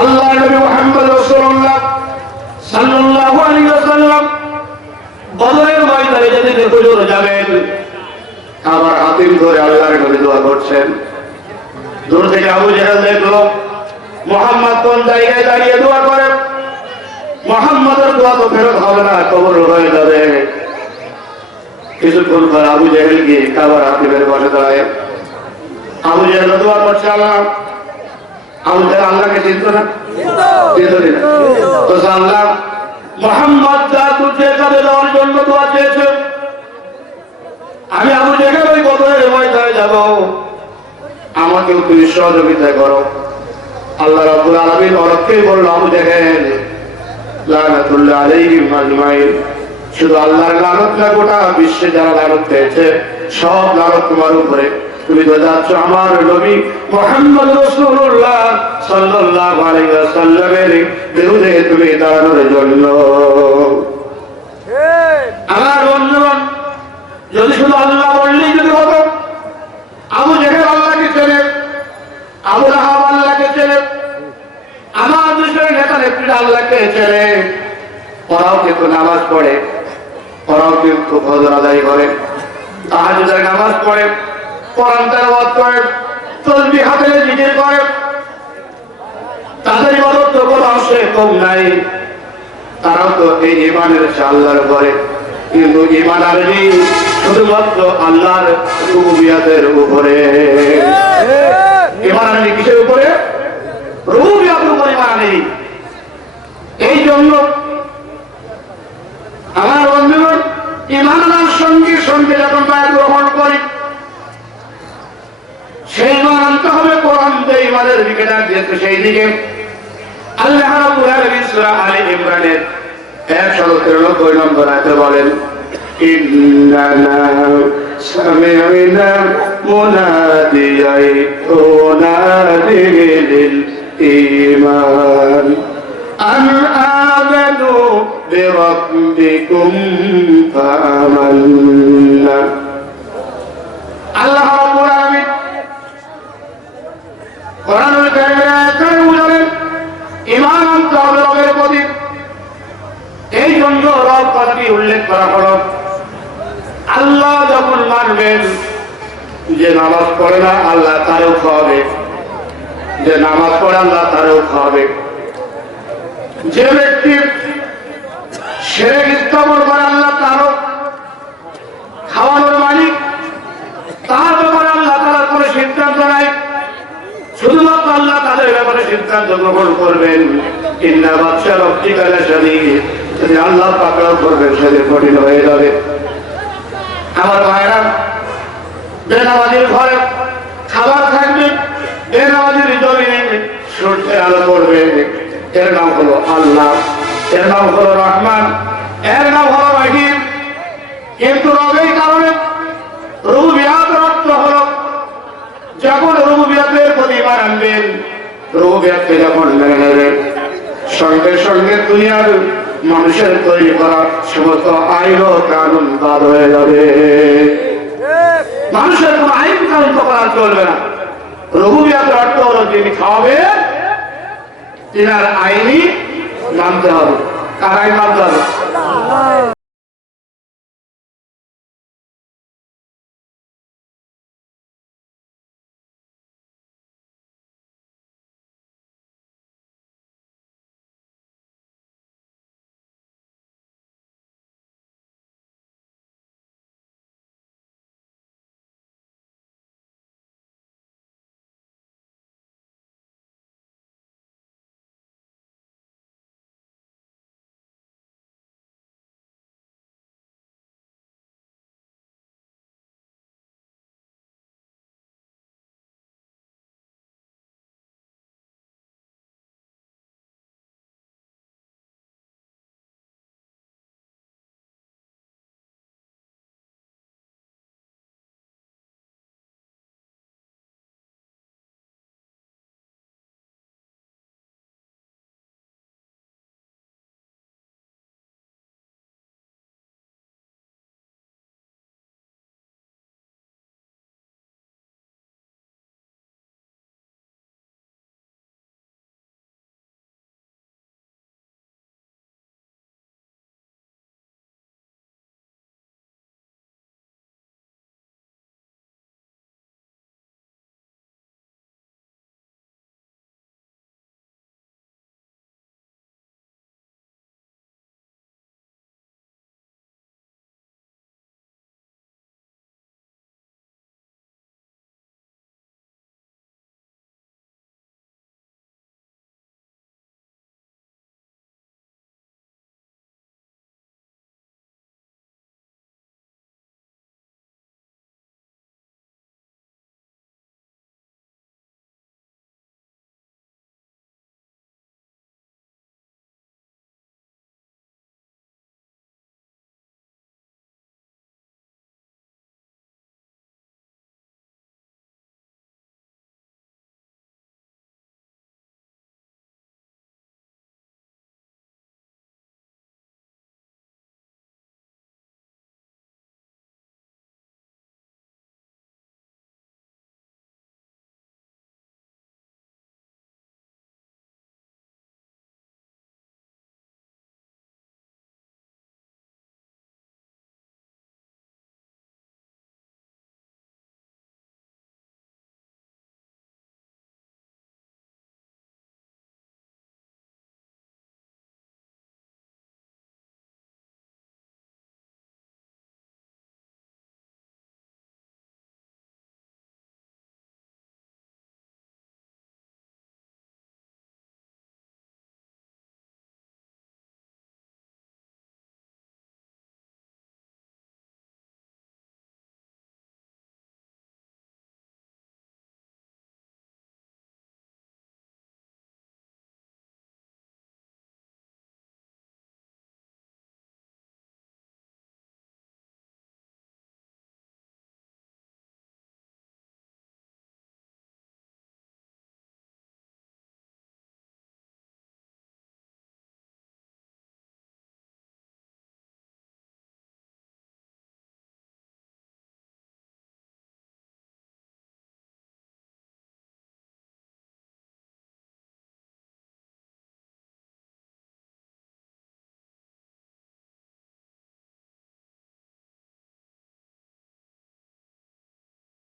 আল্লাহ নবী মুহাম্মদ রাসূলুল্লাহ সাল্লাল্লাহু আলাইহি ওয়াসাল্লাম বদরের ময়দানে যেদিন হুজুর যাবেন, আবার হাতিম ধরে আল্লাহর নবী দোয়া করছেন। দূর থেকে আবু জাহেল দেখলো মুহাম্মদ কোন জায়গায় দাঁড়িয়ে দোয়া করে, মুহাম্মদের দোয়া তো ফেরত হবে না, কবর হয়ে যাবে। কিছুক্ষণ পর আবু জাহেল গিয়ে কাবার হাতিমের পাশে দাঁড়ায়। আবু জাহেল দোয়া করছে, আল্লাহ। আবু জাহেল আল্লাহকে চিনত না, তো আল্লাহ মুহাম্মদ যা তুঝে কাজে দেওয়ার জন্য দোয়া চেয়েছে, আমি আবু জাহেল ওই বদরের ময়দানে যাব, আমাকেও তুমি সহযোগিতা করো। আল্লাহ রাব্বুল আলামিন অরক্ষেই বলল, আবু জাহেল লানাতুল্লাহ আলাইহিম আজমাইন, শুধু আল্লাহর লানত না, গোটা বিশ্বে যারা লানত পেয়েছে সব লানত তোমার উপরে। তুমি তো যাচ্ছ আমার নবী মুহাম্মদ রাসূলুল্লাহ সাল্লাল্লাহু আলাইহি ওয়াসাল্লামের বিরুদ্ধে তুমি দাঁড়ানোর জন্য। আমার বন্ধুগণ, যদি শুধু আল্লাহ বললেই যদি হতো, আবু জাহেল আল্লাহকে চেনে, আবু লাহাব আল্লাহকে চেনে, আমার দুশ্মনের নেতা নেত্রীরা আল্লাহকে চেনে, ওরাও কিন্তু নামাজ পড়ে, ওরাও কিন্তু ফজর আদায় করে, তাহাজ্জুদের নামাজ পড়ে, কোরআন তেলাওয়াত করে, তাসবিহ হাতে জিকির করে, তাদের ইবাদত তো কোনো অংশে কম নাই। তারাও তো এই ঈমানের আল্লাহর উপরে, কিন্তু ঈমান আনেনি শুধুমাত্র আল্লাহর রুবুবিয়তের উপরে। ঈমান আনেনি কিসের উপরে? রুবুবিয়তের উপরে ঈমান আনেনি। এই জন্য আমার বন্ধুগণ, ঈমান আনার সঙ্গে সঙ্গে যখন বায়াত গ্রহণ করি, সেই ঈমান আনতে হবে কোরআন যে ঈমানের দিকে ডাক দিয়েছে সেই দিকে। আল্লাহ রাব্বুল আলামিন সূরা আলে ইমরানের 193 নম্বর আয়াতে বলেন, ইন্নানা সামি'না মুনাদিয়ান ইউনাদি লিল ঈমান আন আমানু বিরাব্বিকুম ফাআমান্না। আল্লাহ রাব্বুল আলামিন কোরআনুল কারীমের আয়াতে বলেন, ঈমান আনতে হবে রবের প্রতি। এই জন্য রব কথাটি উল্লেখ করা হলো। আল্লাহ যখন মানবেন, যে নামাজ পড়ে না আল্লাহ তারও খাওয়াবে, যে নামাজ পড়ে আল্লাহ তারও খাওয়াবে। যে ব্যক্তি শিরক স্থাপন করে আল্লাহ তারও খাওয়ানোর মালিক, তার ব্যাপারে আল্লাহ তাআলার কোনো সিদ্ধান্ত নাই, শুধুমাত্র আল্লাহ তাদের ব্যাপারে সিদ্ধান্ত গ্রহণ করবেন। ইন্না বাদশা রব্বিকা লাশাদীদ, যদি আল্লাহ পাকড়াও করবেন সেদিন কঠিন হয়ে যাবে। আমার ভাইরা, বেনামাজির ঘরে খাবার থাকবে, বেনামাজির জমিনে সূর্যের আলো পড়বে, এর নাম হলো আল্লাহ, এর নাম হলো রহমান, এর নাম হলো রহিম। কিন্তু রবের কারণে রুবুবিয়তের অর্থ হলো, যখন রুবুবিয়তের প্রতি ঈমান আনবেন, রুবুবিয়তকে যখন মেনে নেবেন, সঙ্গে সঙ্গে দুনিয়ার মানুষের তৈরি করা সমস্ত আইন ও কানুন বাদ হয়ে যাবে। মানুষের কোন আইন কানুন তো করা চলবে না। রুবুবিয়তের অর্থ হলো, যিনি খাওয়াবে তিনার আইনই মানতে হবে। কার আইন মানতে হবে?